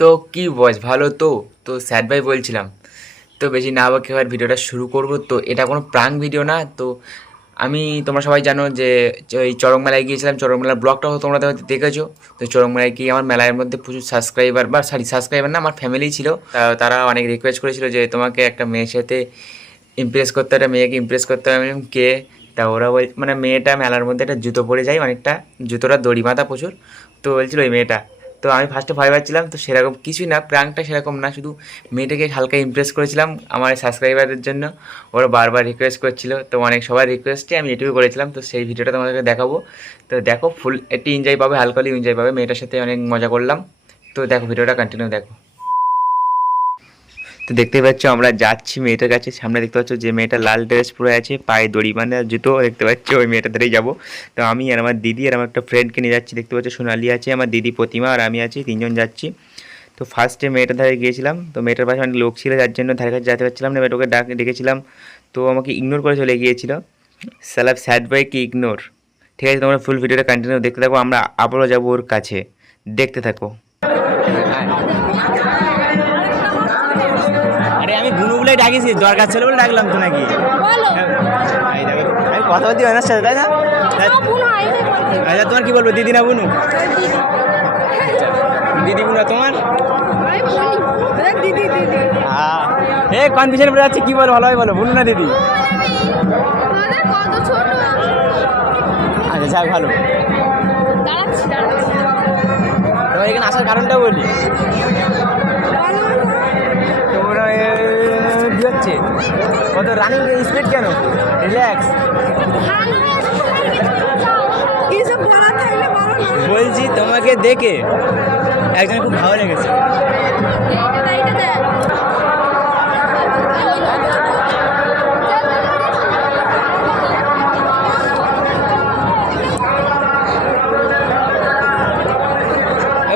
তো কি বস ভালো তো? তো স্যাড ভাই বলছিলাম। তো বেশি না বকে এবার ভিডিওটা শুরু করব। তো এটা কোনো প্রাঙ্ক ভিডিও না। তো আমি, তোমরা সবাই জানো যে এই চড়ক মেলায় গিয়েছিলাম, চড়ক মেলার ব্লগটাও তোমরা হয়তো দেখেছো। তো চড়ক মেলায় গিয়ে আমার মেলার মধ্যে প্রচুর সাবস্ক্রাইবার, বা সরি সাবস্ক্রাইবার না, আমার ফ্যামিলি ছিল। তারা অনেক রিকোয়েস্ট করেছিল যে তোমাকে একটা মেয়ের সাথে ইমপ্রেস করতে, একটা মেয়েকে ইমপ্রেস করতে হবে। আমি বললাম, কে? তা ওরা মানে মেয়েটা মেলার মধ্যে একটা জুতো পরে যায় অনেকটা, জুতোটা দড়ি বাঁধা প্রচুর। তো বলছিল ওই মেয়েটা। তো আমি ফার্স্টে ভয় পাচ্ছিলাম, তো সেরকম কিছুই না, প্রাঙ্কটা সেরকম না, শুধু মেয়েটাকে হালকা ইমপ্রেস করেছিলাম আমার সাবস্ক্রাইবারদের জন্য। ওরা বারবার রিকোয়েস্ট করছিল, তো অনেক সবার রিকোয়েস্টে আমি এটুকু করেছিলাম। তো সেই ভিডিওটা তোমাদেরকে দেখাবো। তো দেখো, ফুল একটি এনজয় পাবে, হালকালি এনজয় পাবে। মেয়েটার সাথে অনেক মজা করলাম। তো দেখো, ভিডিওটা কন্টিনিউ দেখো। তো দেখতে পাচ্ছ আমরা যাচ্ছি মেয়েটার কাছে। সামনে দেখতে পাচ্ছ যে মেয়েটা লাল ড্রেস পরে আছে, পায়ে দড়ি বাঁধা, জুতো দেখতে পাচ্ছ। ওই মেয়েটা ধরেই যাবো। তো আমি আর আমার দিদি আর আমার একটা ফ্রেন্ডকে নিয়ে যাচ্ছি। দেখতে পাচ্ছ সোনালি আছে, আমার দিদি প্রতিমা আর আমি আছি, তিনজন যাচ্ছি। তো ফার্স্টে মেয়েটার ধারে গিয়েছিলাম। তো মেয়েটার পাশে অনেক লোক ছিল, যার জন্য ধারে কাছে যেতে পারছিলাম না। মেয়েটাকে ডেকেছিলাম, তো আমাকে ইগনোর করে চলে গিয়েছিল। সালাব স্যাড বয়কে ইগনোর। ঠিক আছে, তোমরা ফুল ভিডিওটা কন্টিনিউ দেখতে থাকো। আমরা আবারও যাবো ওর কাছে, দেখতে থাকো। আরে আমি বুনু বলে ডাকিছি, দরকার ছিল বলে ডাকলাম তো নাকি? আমি কথা বলছি ওনার সাথে, তাই না? আচ্ছা, তোমার কি বলবো, দিদি না বুনু? দিদি বুনু, তোমার? হ্যাঁ, হে কনফিউশন পড়ে যাচ্ছে, কি বলো ভালো হয় বলো, বুনু না দিদি? আচ্ছা যাক, ভালো। তোমার এখানে আসার কারণটা বলি। তোমরা কি হচ্ছে, কত রানিং স্পিড, কেন রিল্যাক্স বলছি? তোমাকে দেখে একজন খুব ভালো লেগেছে।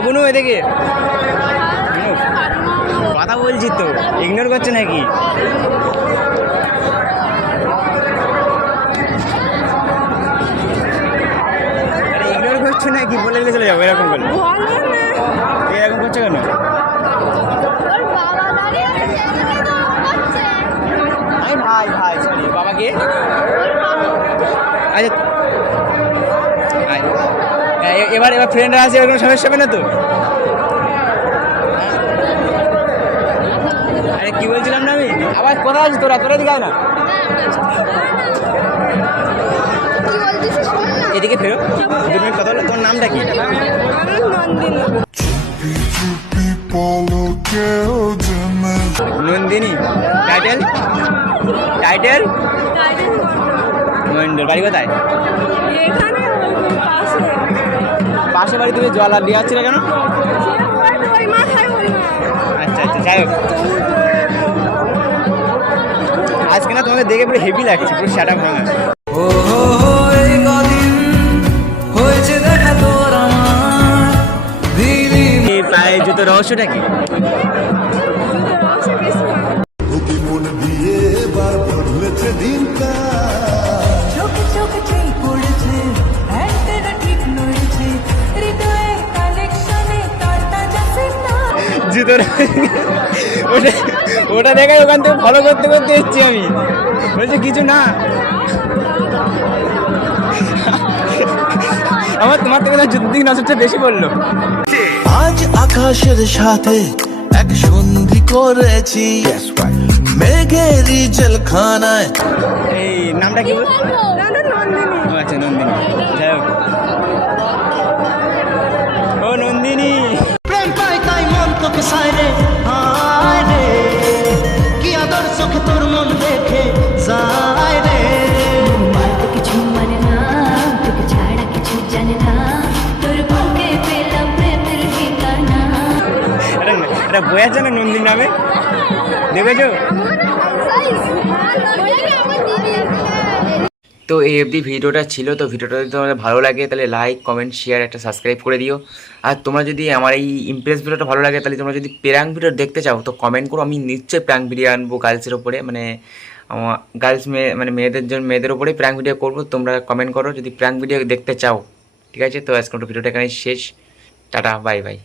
বুনু এদিকে, কথা বলছি তো, ইগনোর করছে নাকি? ইগনোর করছো নাকি? বলে চলে যাবো, এরকম বলে। এরকম করছো কেন? ভাই ভাই সরি, বাবাকে। আচ্ছা, এবার ফ্রেন্ডরা আছে, এবার কোনো সমস্যা হবে না তো? আরে কি বলছিলাম না আমি, আবার কোথায় আছিস তোরা দিকে আয় না, এদিকে ফেরো। 2 মিনিট কথা বলো। তোমার নামটা কি? নন্দিনী। টাইটেল মন্ডল। বাড়ি কোথায়? পাশে বাড়ি। তুমি জল আর দিয়ে আসছিলে কেন? আচ্ছা আচ্ছা, যাই হোক, আজকে না তোমাকে দেখে পুরো হেভি লাগছে, পুরো শাটা ভাঙা। পায়ে জুতো রহস্যটা কি? ওটা দেখে ওখান থেকে ফলো করতে করতে এসছি আমি। বলছি কিছু না, আমার তোমার থেকে যুদ্ধি নজরটা বেশি বললো। আজ আকাশের সাথে এক সন্ধি করেছি, মেঘেরই জলখানায়। এই নামটা কি? আচ্ছা, নন্দিনী। যাই হোক, ও নন্দিনী। প্রেম পাই তাই মন তোকে সাইরে, হায় রে কি আদর চোখে তোর মন দেখে যায় রে। কিছু মানে না, তোকে ছাড়া কিছু জানে না, তোর বুকে পেলাম প্রেমের ঠিকানা। এটা বই আছে না নন্দিনী নামে, দেখেছো? তো এই অবধি ভিডিওটা ছিল। তো ভিডিওটা যদি তোমাদের ভালো লাগে তাহলে লাইক, কমেন্ট, শেয়ার, একটা সাবস্ক্রাইব করে দিও। আর তোমরা যদি আমার এই ইমপ্রেস ভিডিওটা ভালো লাগে তাহলে তোমরা যদি প্র্যাঙ্ক ভিডিও দেখতে চাও তো কমেন্ট করো। আমি নিশ্চয়ই প্র্যাঙ্ক ভিডিও আনবো গার্লসের ওপরে, মানে আমার গার্লস মানে মেয়েদের ওপরে প্র্যাঙ্ক ভিডিও করবো। তোমরা কমেন্ট করো যদি প্র্যাঙ্ক ভিডিও দেখতে চাও। ঠিক আছে, তো আজকে ভিডিওটা এখানে শেষ। Tata, bye bye.